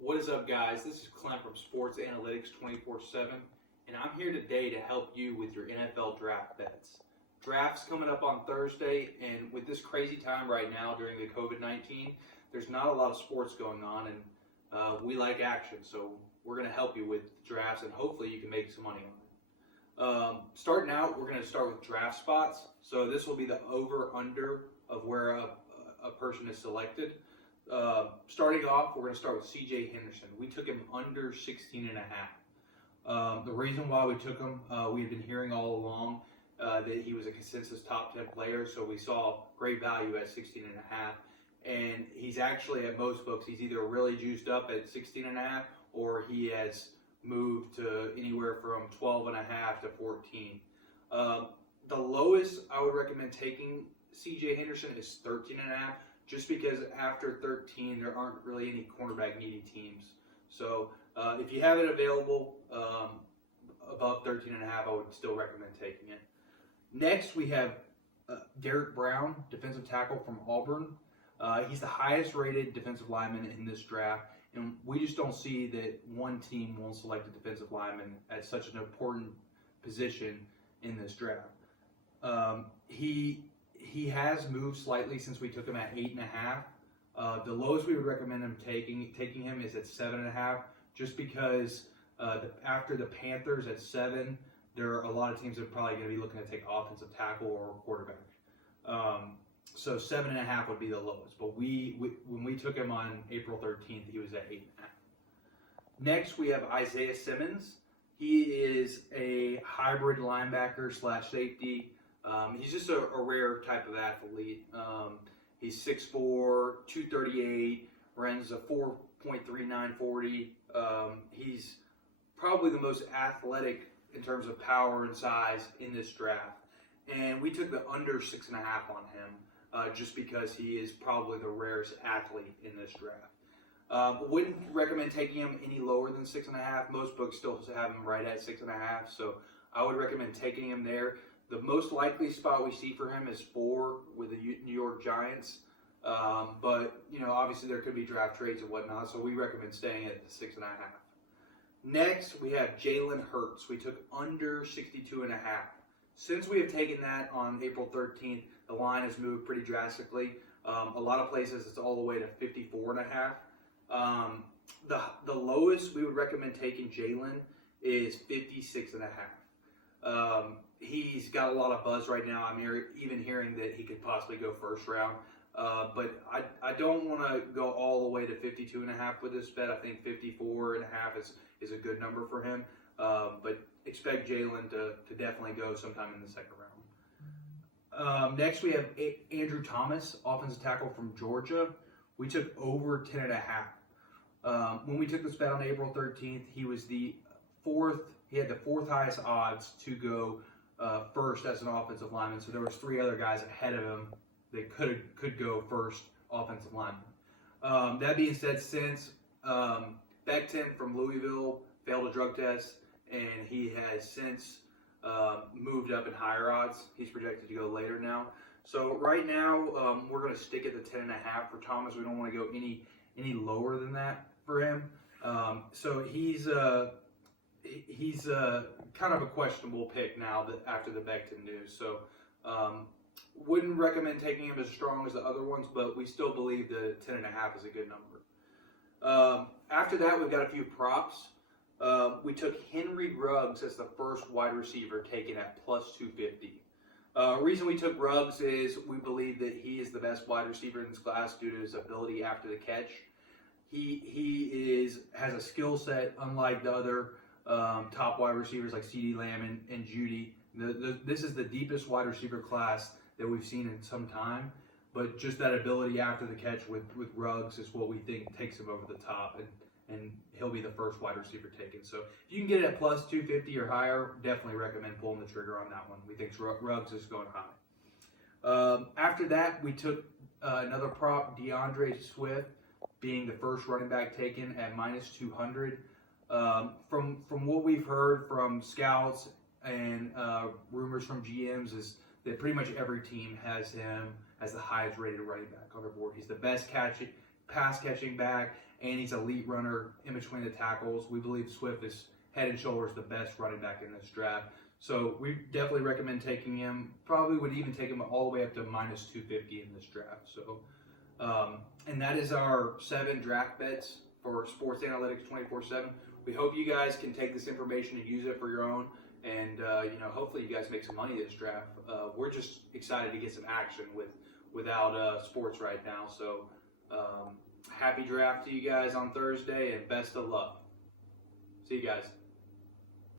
What is up, guys? This is Clem from Sports Analytics 24/7, and I'm here today to help you with your NFL draft bets. Draft's coming up on Thursday, and with this crazy time right now during the COVID-19, there's not a lot of sports going on, and we like action, so we're going to help you with drafts, and hopefully you can make some money on it. Starting out, we're going to start with draft spots. So this will be the over/under of where a person is selected. Starting off, we're going to start with C.J. Henderson. We took him under 16.5. The reason why we took him, we had been hearing all along that he was a consensus top 10 player, so we saw great value at 16.5. And he's actually, at most books, he's either really juiced up at 16.5 or he has moved to anywhere from 12.5 to 14. The lowest I would recommend taking C.J. Henderson is 13.5. Just because after 13, there aren't really any cornerback needy teams. So if you have it available above 13.5, I would still recommend taking it. Next, we have Derrick Brown, defensive tackle from Auburn. He's the highest rated defensive lineman in this draft, and we just don't see that one team won't select a defensive lineman at such an important position in this draft. He has moved slightly since we took him at 8.5. The lowest we would recommend him taking him is at 7.5, just because after the Panthers at 7, there are a lot of teams that are probably going to be looking to take offensive tackle or quarterback. So 7.5 would be the lowest. But when we took him on April 13th, he was at 8.5. Next, we have Isaiah Simmons. He is a hybrid linebacker / safety. He's just a rare type of athlete. He's 6'4", 238, runs a 4.39 40. He's probably the most athletic in terms of power and size in this draft. And we took the under 6.5 on him just because he is probably the rarest athlete in this draft. Wouldn't recommend taking him any lower than 6.5. Most books still have him right at 6.5, so I would recommend taking him there. The most likely spot we see for him is 4 with the New York Giants. But, obviously there could be draft trades and whatnot, so we recommend staying at the 6.5. Next, we have Jalen Hurts. We took under 62.5. Since we have taken that on April 13th, the line has moved pretty drastically. A lot of places it's all the way to 54.5. The lowest we would recommend taking Jalen is 56.5. He's got a lot of buzz right now. I'm even hearing that he could possibly go first round. But I don't want to go all the way to 52.5 with this bet. I think 54.5 is a good number for him. But expect Jalen to definitely go sometime in the second round. Next, we have Andrew Thomas, offensive tackle from Georgia. We took over 10.5. When we took this bet on April 13th, he was the fourth. He had the fourth highest odds to go first as an offensive lineman. So there was 3 other guys ahead of him that could go first offensive lineman. That being said, since Becton from Louisville failed a drug test, and he has since moved up in higher odds. He's projected to go later now. So right now, we're going to stick at the 10.5 for Thomas. We don't want to go any lower than that for him. So he's kind of a questionable pick now after the Becton news. So wouldn't recommend taking him as strong as the other ones, but we still believe the 10.5 is a good number. After that, we've got a few props. We took Henry Ruggs as the first wide receiver taken at plus 250. Reason we took Ruggs is we believe that he is the best wide receiver in this class due to his ability after the catch. He has a skill set unlike the other top wide receivers like CeeDee Lamb and Judy. This is the deepest wide receiver class that we've seen in some time, but just that ability after the catch with Ruggs is what we think takes him over the top, and he'll be the first wide receiver taken. So if you can get it at plus 250 or higher, definitely recommend pulling the trigger on that one. We think Ruggs is going high. After that, we took another prop, DeAndre Swift, being the first running back taken at minus 200. From what we've heard from scouts and rumors from GMs is that pretty much every team has him as the highest rated running back on their board. He's the best pass catching back, and he's an elite runner in between the tackles. We believe Swift is head and shoulders the best running back in this draft. So we definitely recommend taking him. Probably would even take him all the way up to minus 250 in this draft. So, and that is our 7 draft bets for Sports Analytics 24/7. We hope you guys can take this information and use it for your own. And, hopefully you guys make some money this draft. We're just excited to get some action without sports right now. So happy draft to you guys on Thursday, and best of luck. See you guys.